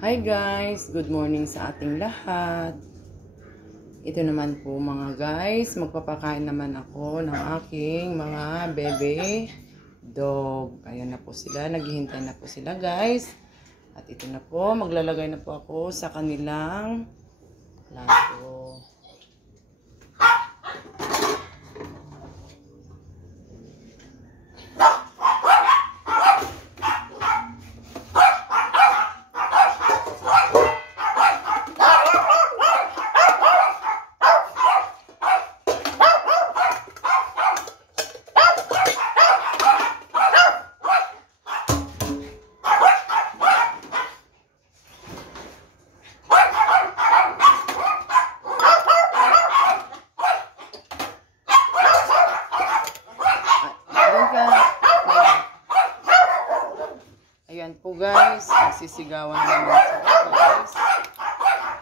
Hi guys! Good morning sa ating lahat. Ito naman po mga guys, magpapakain naman ako ng aking mga bebe dog. Ayan na po sila, naghihintay na po sila guys. At ito na po, maglalagay na po ako sa kanilang plato. Ayan po guys, nagsisigawan naman sila guys.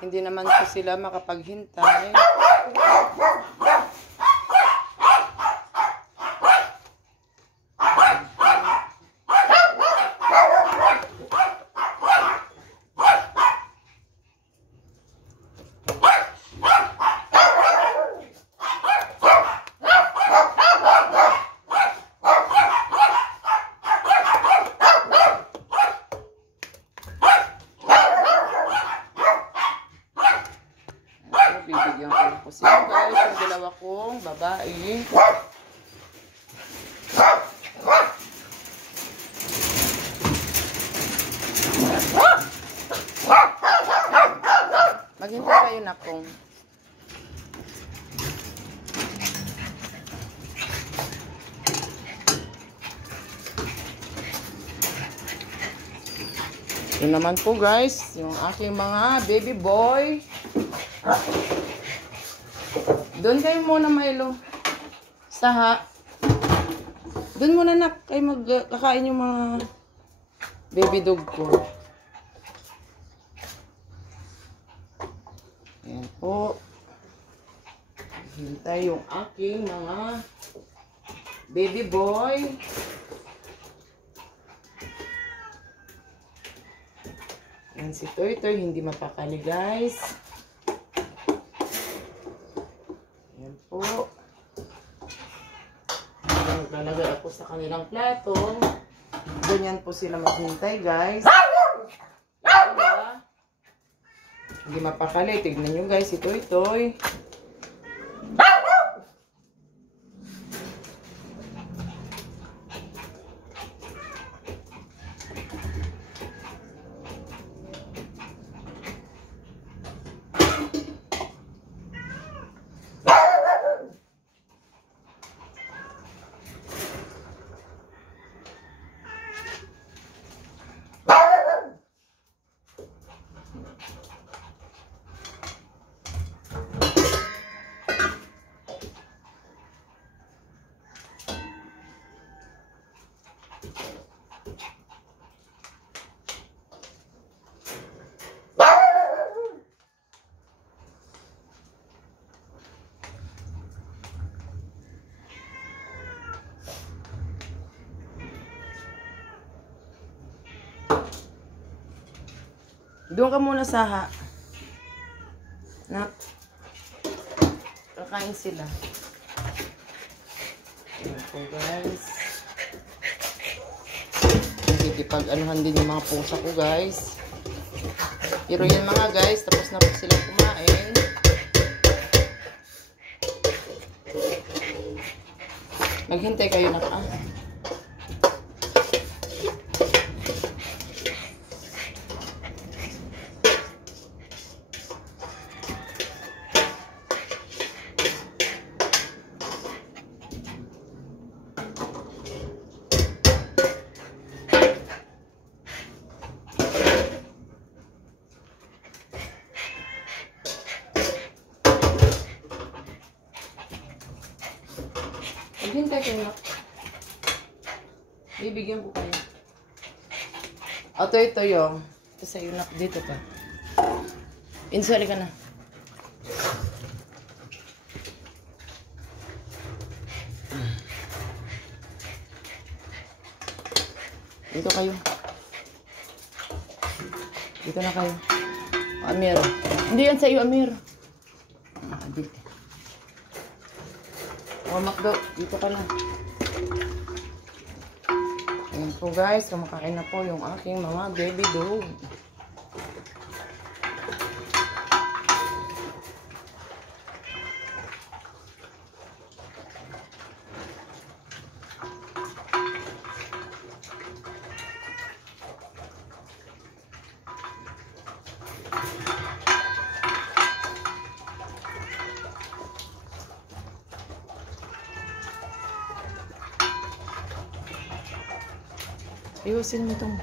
Hindi naman po sila makapaghintay. Bibigyan ko po sila guys, yung dalawa kong babae. Maghintay kayo na kung yun naman po guys, yung aking mga baby boy. Doon kayo muna, Milo. Saha. Doon muna nak, kayo magkakain yung mga baby dog ko. Ayan po. Hintay yung aking mga baby boy. Ayan si Toy Toy, hindi mapakali guys. Po. Maglalagay ako sa kanilang plato. Ganyan po sila maghintay, guys. Hindi mapakali. Tignan nyo, guys. Ito. Doon ka muna, Saha. Nak. Kakain sila. Ayan po, guys. Nakikipag-anuhan din yung mga pusa ko, guys. Pero yun mga guys, tapos na po sila kumain. Maghintay kayo na ka. Maghintay kayo na. Bibigyan ko kayo. Ito yung. Ito sa'yo na. Dito ka. Insali ka na. Dito kayo. Dito na kayo. Amir. Hindi yan sa iyo, Amir. Dito. Makdo. Dito ka na. Ayan po guys. Kumakain na po yung aking mga baby dog. Ayusin mo itong.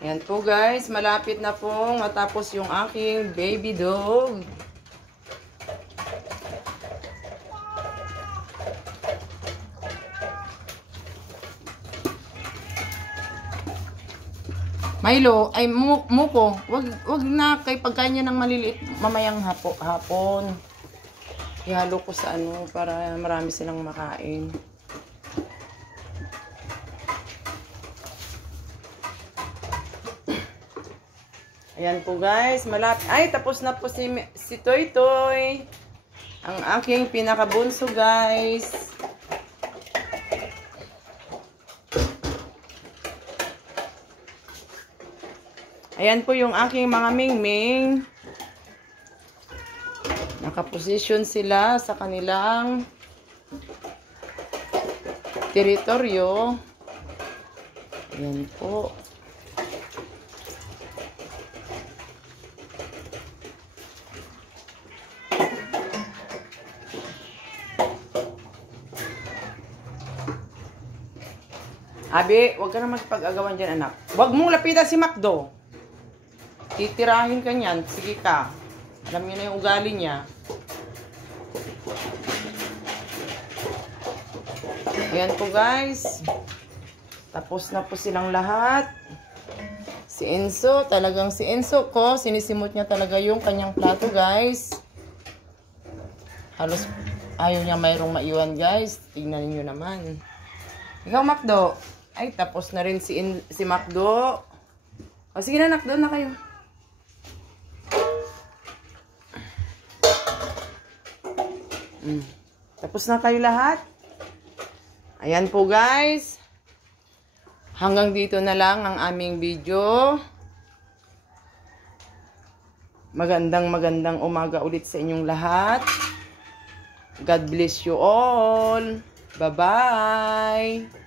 Ayan po guys, malapit na pong matapos yung aking baby dog. Milo, ay muko, wag na kay pagkain niya ng maliliit mamayang hapon. Ihalo ko sa ano para marami silang makain. Ayan po guys, malapit. Ay, tapos na po si Toy Toy. Ang aking pinakabunso guys. Ayan po yung aking mga mingming. Nakaposisyon sila sa kanilang teritoryo. Ayan po. Abi, huwag ka na magpag-agawan dyan, anak. Huwag mong lapitan si Macdo. Titirahin ka niyan. Sige ka. Alam niyo na yung ugali niya. Ayan po, guys. Tapos na po silang lahat. Si Enzo, talagang si Enzo ko, sinisimot niya talaga yung kanyang plato, guys. Halos ayaw niya mayroong maiwan, guys. Tingnan niyo naman. Ikaw, Macdo. Ay, tapos na rin si Macdo. O, sige na, doon na kayo. Tapos na kayo lahat. Ayan po, guys. Hanggang dito na lang ang aming video. Magandang umaga ulit sa inyong lahat. God bless you all. Bye-bye.